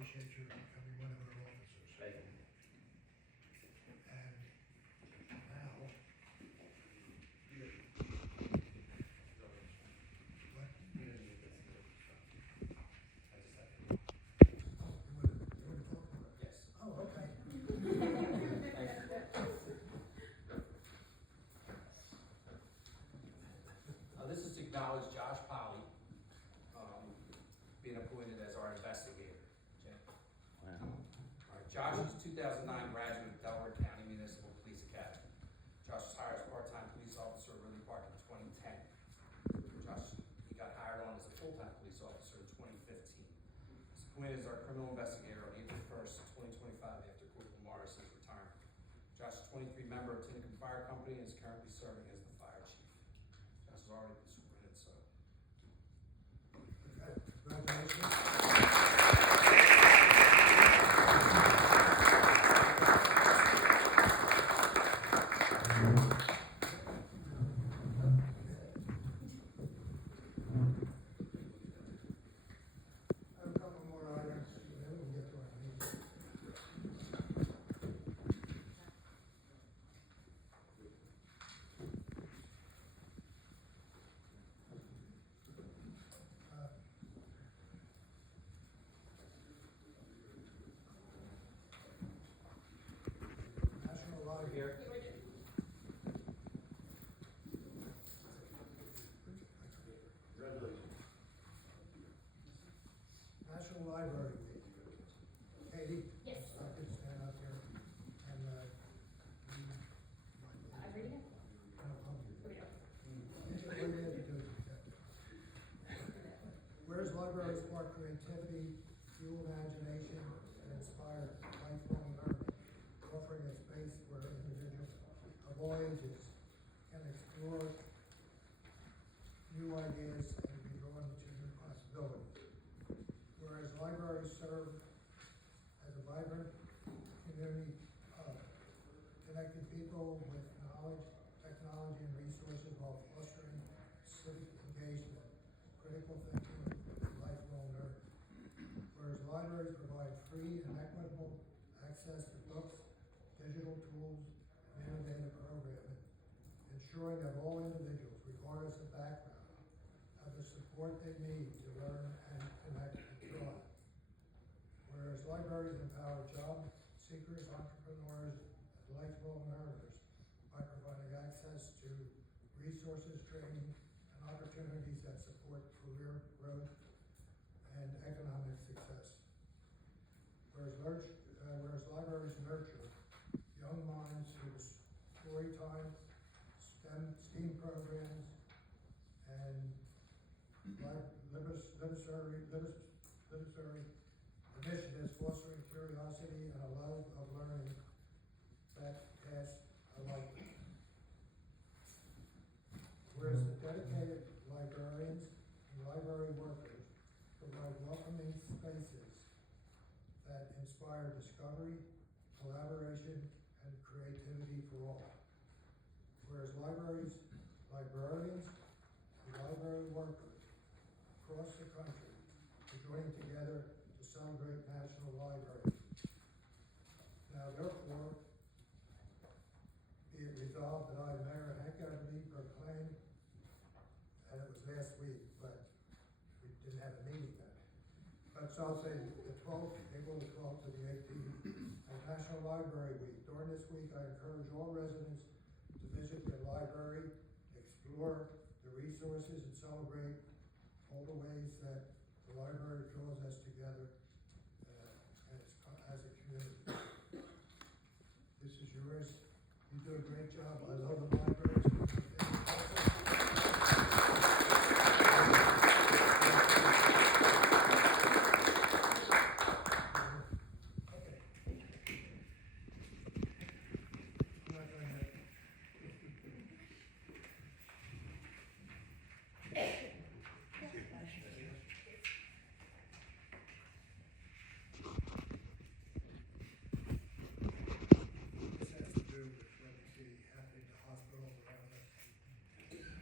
appreciate your becoming one of our officers. Thank you. And now, what? Oh, you wanna talk about it? Yes. Oh, okay. This is to acknowledge Josh Polly, being appointed as our investigator. Jim. Wow. All right, Josh is 2009 graduate of Delaware County Municipal Police Academy. Josh was hired as part-time police officer at Ridley Park in 2010. Josh, he got hired on as a full-time police officer in 2015. He's appointed as our criminal investigator on April 1st, 2025 after Corporal Morrison's retirement. Josh is a 23 member of Tinicum Fire Company and is currently serving as the fire chief. Josh has already been sworn in, so. Okay, congratulations. I have a couple more items, and then we can get to our meeting. Uh, National Library. Here. National Library Week. Katie? Yes. I could stand up here and, I'm reading it. Here we go. Whereas libraries spark creativity, fuel imagination, and inspire lifelong learning, offering a space where individuals of all ages can explore new ideas and be drawn to new possibilities. Whereas libraries serve as a vibrant community of connecting people with knowledge, technology, and resources while fostering civic engagement, critical thinking, and lifelong learning. Whereas libraries provide free and equitable access to books, digital tools, and innovative programming, ensuring that all individuals, regardless of background, have the support they need to learn and connect and thrive. Whereas libraries empower job seekers, entrepreneurs, and lifelong learners by providing access to resources, training, and opportunities that support career growth and economic success. Whereas libraries nurture young minds through story time, STEAM programs, and literary initiatives fostering curiosity and a love of learning that pass a lifetime. Whereas the dedicated librarians and library workers provide welcoming spaces that inspire discovery, collaboration, and creativity for all. Whereas librarians, and library workers across the country are joining together to celebrate National Library Week. Now therefore, be it resolved that I, Mayor Hank Ridley, proclaim, and it was last week, but we didn't have a meeting then. But so I'll say the 12th, April the 12th to the 18th, as National Library Week. During this week, I encourage all residents to visit their library, explore the resources, and celebrate all the ways that the library draws us together as a community. This is yours. You do a great job. I love the libraries.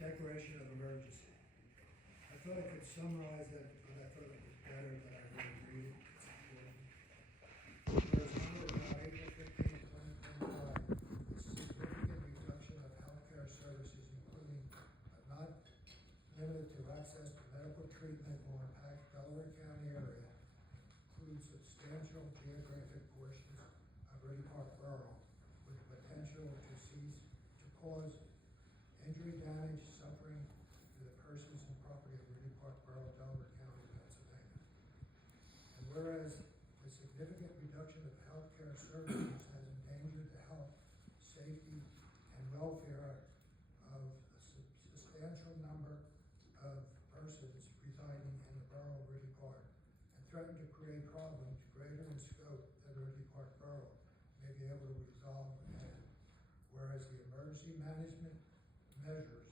Declaration of emergency. I thought I could summarize it, but I thought it was better that I really read it. It's important. treatment will impact Delaware County area, includes substantial geographic portions of Ridley Park Borough with the potential to cause injury, damage, suffering to the persons and property of Ridley Park Borough, Delaware County, Pennsylvania. And whereas the significant reduction of healthcare services has endangered the health, safety, and welfare of a substantial number of persons residing in the borough of Ridley Park, and threatened to create problems greater in scope than the Ridley Park Borough may be able to resolve, and whereas the emergency management measures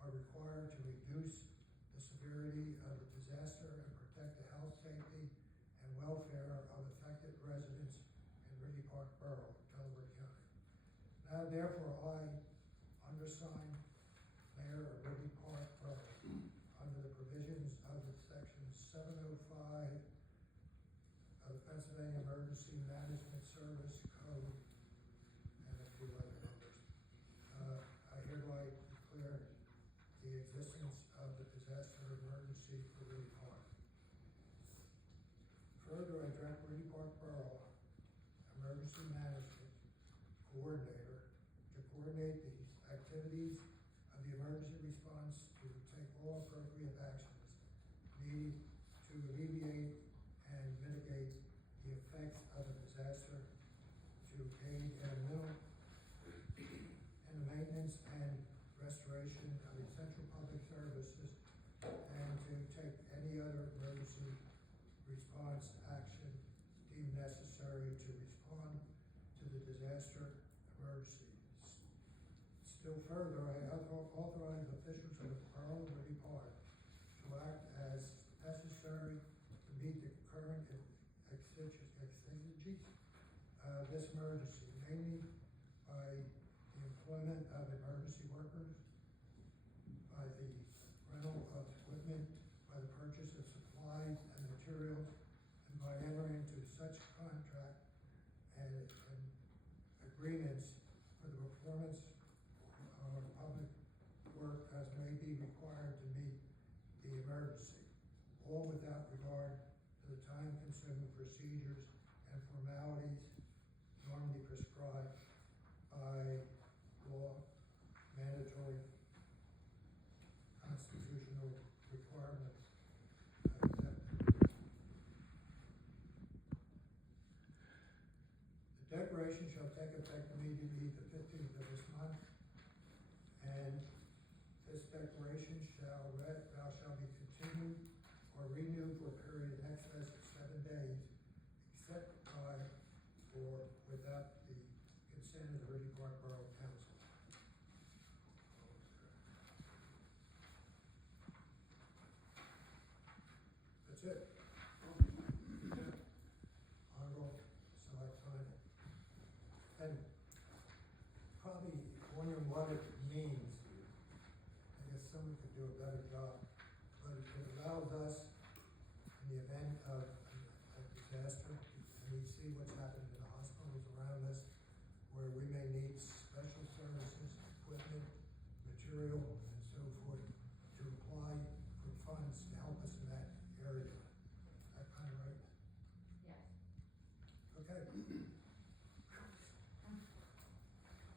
are required to reduce the severity of the disaster and protect the health, safety, and welfare of affected residents in Ridley Park Borough, Delaware County. Now therefore I, undersigned, Mayor of Ridley Park Borough, under the provisions of the section 705 of the Pennsylvania Emergency Management Service Code, and a few other numbers, I hereby declare the existence of the disaster emergency for Ridley Park. Further, I direct Ridley Park Borough Emergency Management Coordinator to coordinate the activities of the emergency response to take all appropriate actions needed to alleviate and mitigate the effects of the disaster, to aid in the maintenance and restoration of essential public services, and to take any other emergency response action deemed necessary to respond to the disaster emergency. Still further, I authorize officials of the Borough of Ridley Park to act as necessary to meet the current exigencies of this emergency, namely by the employment of emergency workers, by the rental of equipment, by the purchase of supplies and materials, and by entering into such contract and agreements for the performance of public work as may be required to meet the emergency, all without regard to the time-consuming procedures and formalities normally prescribed by law, mandatory constitutional requirements. The declaration shall take effect immediately the 15th of this month, and this declaration shall be continued or renewed for a period in excess of 7 days, except by or without the consent of the Ridley Park Borough Council. That's it. Honorable, select time. And probably wondering what it means. I guess someone could do a better job, but it allows us, in the event of a disaster, and we see what's happening in the hospitals around us, where we may need special services, equipment, material, and so forth, to apply for funds to help us in that area. Is that kind of right? Yes. Okay.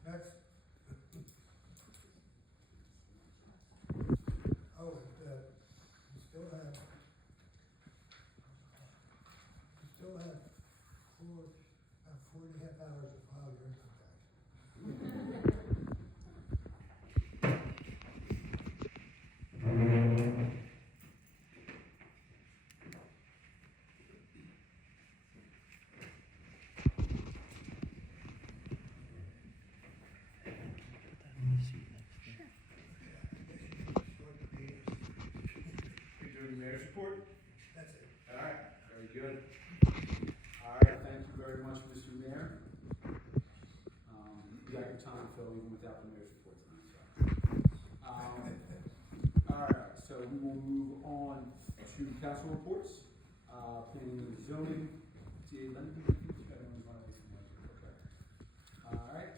Next. Oh, and, we still have about 4.5 hours to file your income tax. You're doing the mayor's report? That's it. All right, very good. All right, thank you very much, Mr. Mayor. You got your time, Phil, even without the mayor's report tonight, so. All right, so we will move on to council reports. Planning and zoning. All right,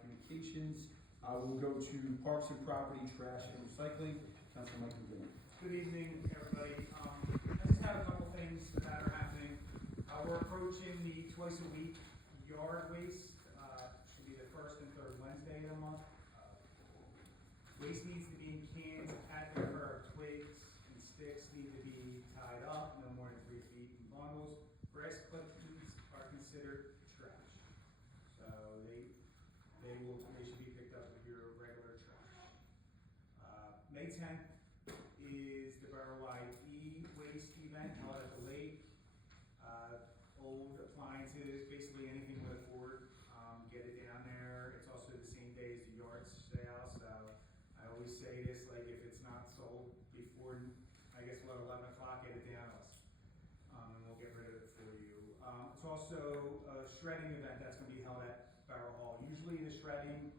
communications. We'll go to parks and property, trash and recycling. Councilman Mike McGinn. Good evening, everyone. twice a week. Yard waste, should be the first and third Wednesday of the month. Waste needs to be in cans at the curb. Twigs and sticks need to be tied up, no more than 3 feet in bundles. Grass clippings are considered trash. So they should be picked up with your regular trash. May 10th is the borough-wide e-waste event held at the lake. Old appliances, basically anything with a cord, get it down there. It's also the same day as the yard sale, so I always say this, like, if it's not sold before, I guess, 11 o'clock, get it down to us. And we'll get rid of it for you. It's also a shredding event that's gonna be held at Barrow Hall. Usually the shredding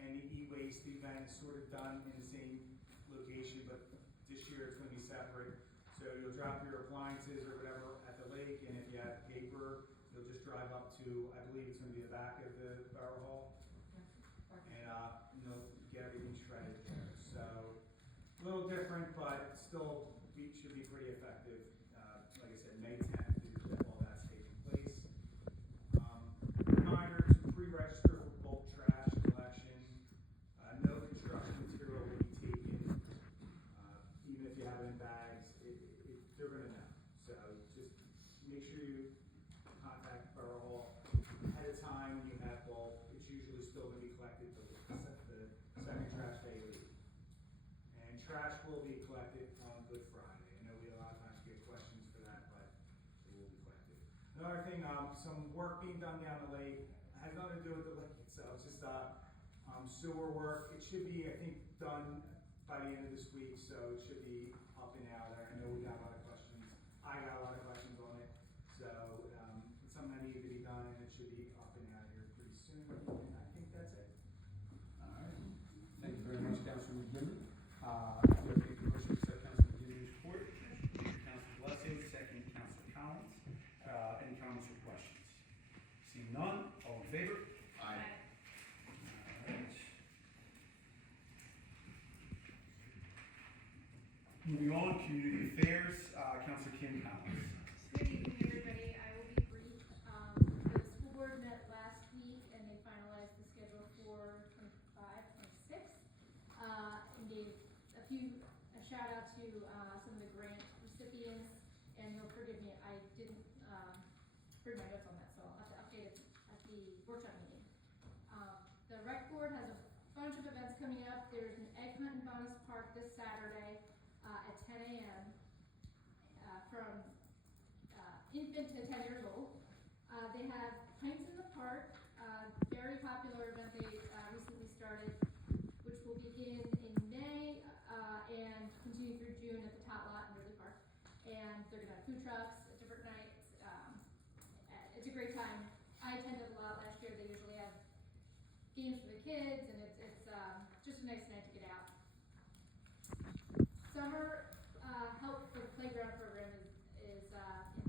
and the e-waste event is sort of done in the same location, but this year it's gonna be separate. So you'll drop your appliances or whatever at the lake, and if you have paper, you'll just drive up to, I believe it's gonna be the back of the Barrow Hall, and, get everything shredded there. So, a little different, but still should be pretty effective. Like I said, May 10th is all that's taking place. Reminder to pre-register for bulk trash collection. No construction material will be taken, even if you have it in bags. They're gonna know. So just make sure you contact Borough Hall ahead of time when you have bulk. It's usually still gonna be collected till the second trash day leave. And trash will be collected on Good Friday. I know we a lot of times get questions for that, but it will be collected. Another thing, some work being done down the lake. Has nothing to do with the lake itself, just sewer work. It should be, I think, done by the end of this week, so it should be up and out there. I know we got a lot of questions. I got a lot of questions on it. So it's something that needed to be done, and it should be up and out here pretty soon. And I think that's it. All right. Thank you very much, Councilor McGinley. Do you make a motion to accept Councilor McGinley's report? Councilor Blessing, second Councilor Collins. Any comments or questions? Seeing none, all in favor? Aye. All right. Moving on, community affairs, Councilor Kim Collins. Good evening, everybody. I will be brief. The school board met last week and they finalized the schedule for 25, 26. And gave a shout out to some of the grant recipients. And you'll forgive me, I didn't bring my notes on that, so I'll have to update it at the workshop meeting. The rec board has a bunch of events coming up. There's an egg hunt in Bonus Park this Saturday at 10 a.m. From infant to 10 years old. They have Pints in the Park, very popular event they recently started, which will begin in May and continue through June at the Tot Lot in Ridley Park. And they're gonna have food trucks at different nights. It's a great time. I attended a lot last year. They usually have games for the kids, and it's just a nice night to get out. Summer help for the playground program is in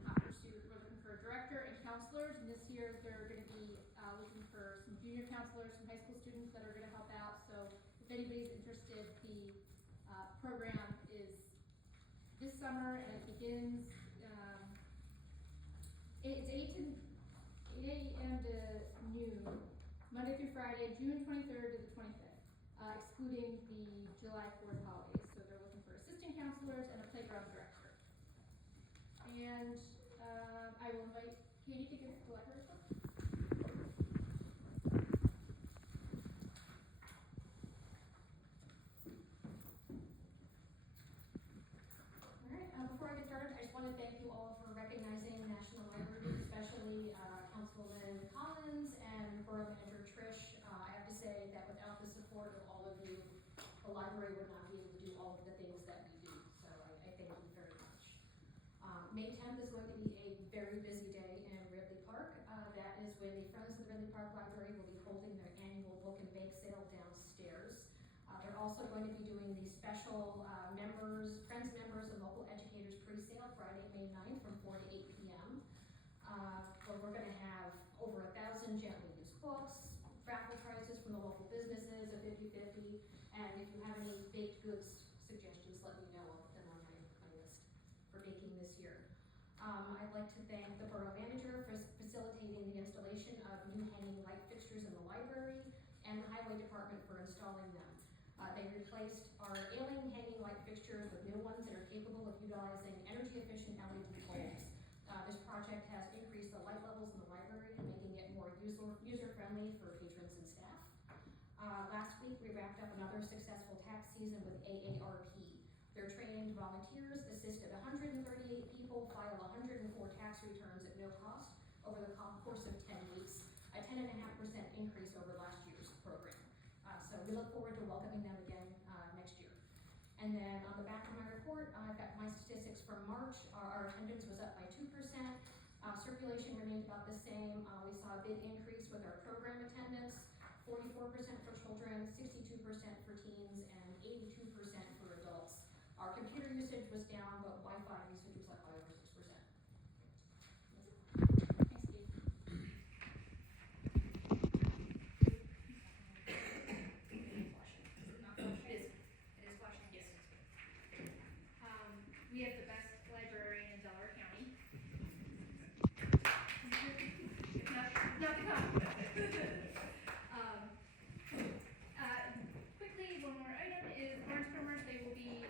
hot pursuit. We're looking for a director and counselors, and this year they're going to be looking for some junior counselors, some high school students that are going to help out. So if anybody's interested, the program is this summer, and it begins. It's 8 a.m. to noon, Monday through Friday, June 23rd to the 25th, excluding the July 4th holidays. So they're looking for assistant counselors and a playground director. And I will invite Katie to give the library report. Alright, before I get started, I just want to thank you all for recognizing National Library Week, especially Councilwoman Collins and Borough Manager Trish. I have to say that without the support of all of you, the library would not be able to do all of the things that we do. So I thank you very much. May 10th is going to be a very busy day in Ridley Park. That is when the Friends of the Ridley Park Library will be holding their annual book and bake sale downstairs. They're also going to be doing the special Friends members and local educators pre-sale Friday, May 9th from 4 to 8 p.m. Where we're going to have over 1,000 gently used books, raffle prizes from the local businesses, a 50-50, and if you have any baked goods suggestions, let me know. I'll put them on my list for baking this year. I'd like to thank the borough manager for facilitating the installation of new hanging light fixtures in the library and the highway department for installing them. They replaced our ailing hanging light fixtures with new ones that are capable of utilizing energy-efficient LED bulbs. This project has increased the light levels in the library and making it more user-friendly for patrons and staff. Last week, we wrapped up another successful tax season with AARP. Their trained volunteers assisted 138 people file 104 tax returns at no cost over the course of 10 weeks, a 10.5% increase over last year's program. So we look forward to welcoming them again next year. And then on the back of my report, I've got my statistics from March. Our attendance was up by 2%. Circulation remained about the same. We saw a big increase with our program attendance, 44% for children, 62% for teens, and 82% for adults. Our computer usage was down, but Wi-Fi usage was up by over 6%. Thanks, Steve. It is flashing, yes. We have the best librarian in Delaware County. Not the compliment. Quickly, one more item is Barnstormers. They will be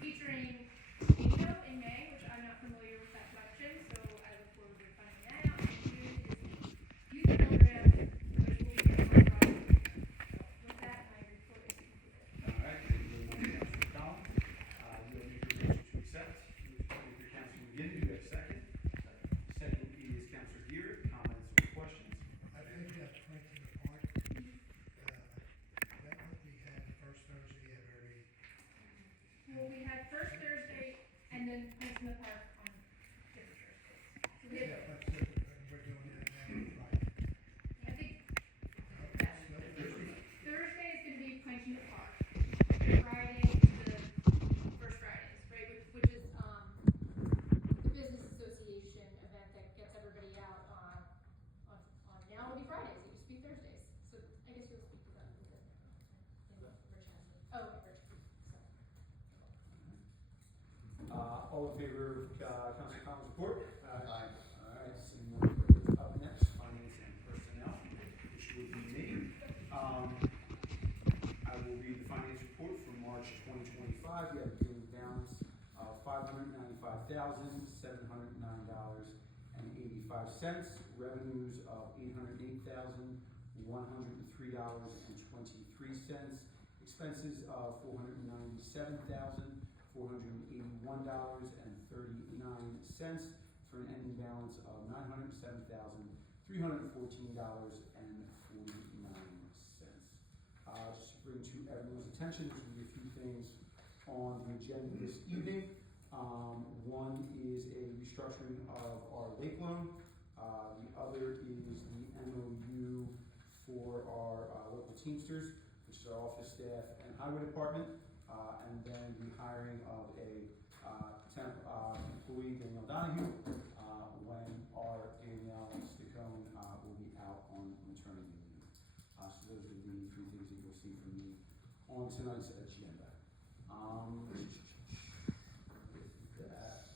featuring bingo in May, which I'm not familiar with that collection, so I look forward to finding that out. And June is the youth program, which will be in my project. With that, my report is concluded. All right, thank you very much, Councilor Collins. You'll make your motion to accept. Thank you, Councilor McGinn. Do you have a second? Second is Councilor Gear. Comments or questions? I think that point to the park, that what we had the first Thursday of every, Well, we had first Thursday and then Punch in the Park on different Thursdays. So we have, but we're doing that now on Friday. I think Thursday is going to be Punch in the Park. Friday is the first Fridays, right? Which is the Business Association event that gets everybody out on now it'll be Fridays. It used to be Thursdays. So I guess you'll speak to that because Rich has it. Oh, okay, Rich. All in favor of Councilor Collins' report? Aye. All right, seeing none. Up next, finance and personnel, which will be me. I will read the finance report for March 2025. We have a beginning balance of $595,709.85. Revenues of $808,103.23. Expenses of $497,481.39 for an ending balance of $907,314.49. Just to bring to everyone's attention, there's going to be a few things on the agenda this evening. One is a restructuring of our lake loan. The other is the MOU for our local Teamsters, which is our office staff and highway department, and then the hiring of a temp employee, Danielle Donahue, when our Danielle Sticone will be out on maternity leave. So those are the three things that you'll see from me on tonight's agenda. With that,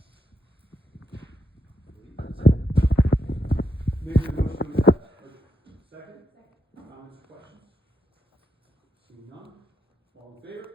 I believe that's it. Make the motion to accept. Second? Comments or questions? Seeing none? All in favor?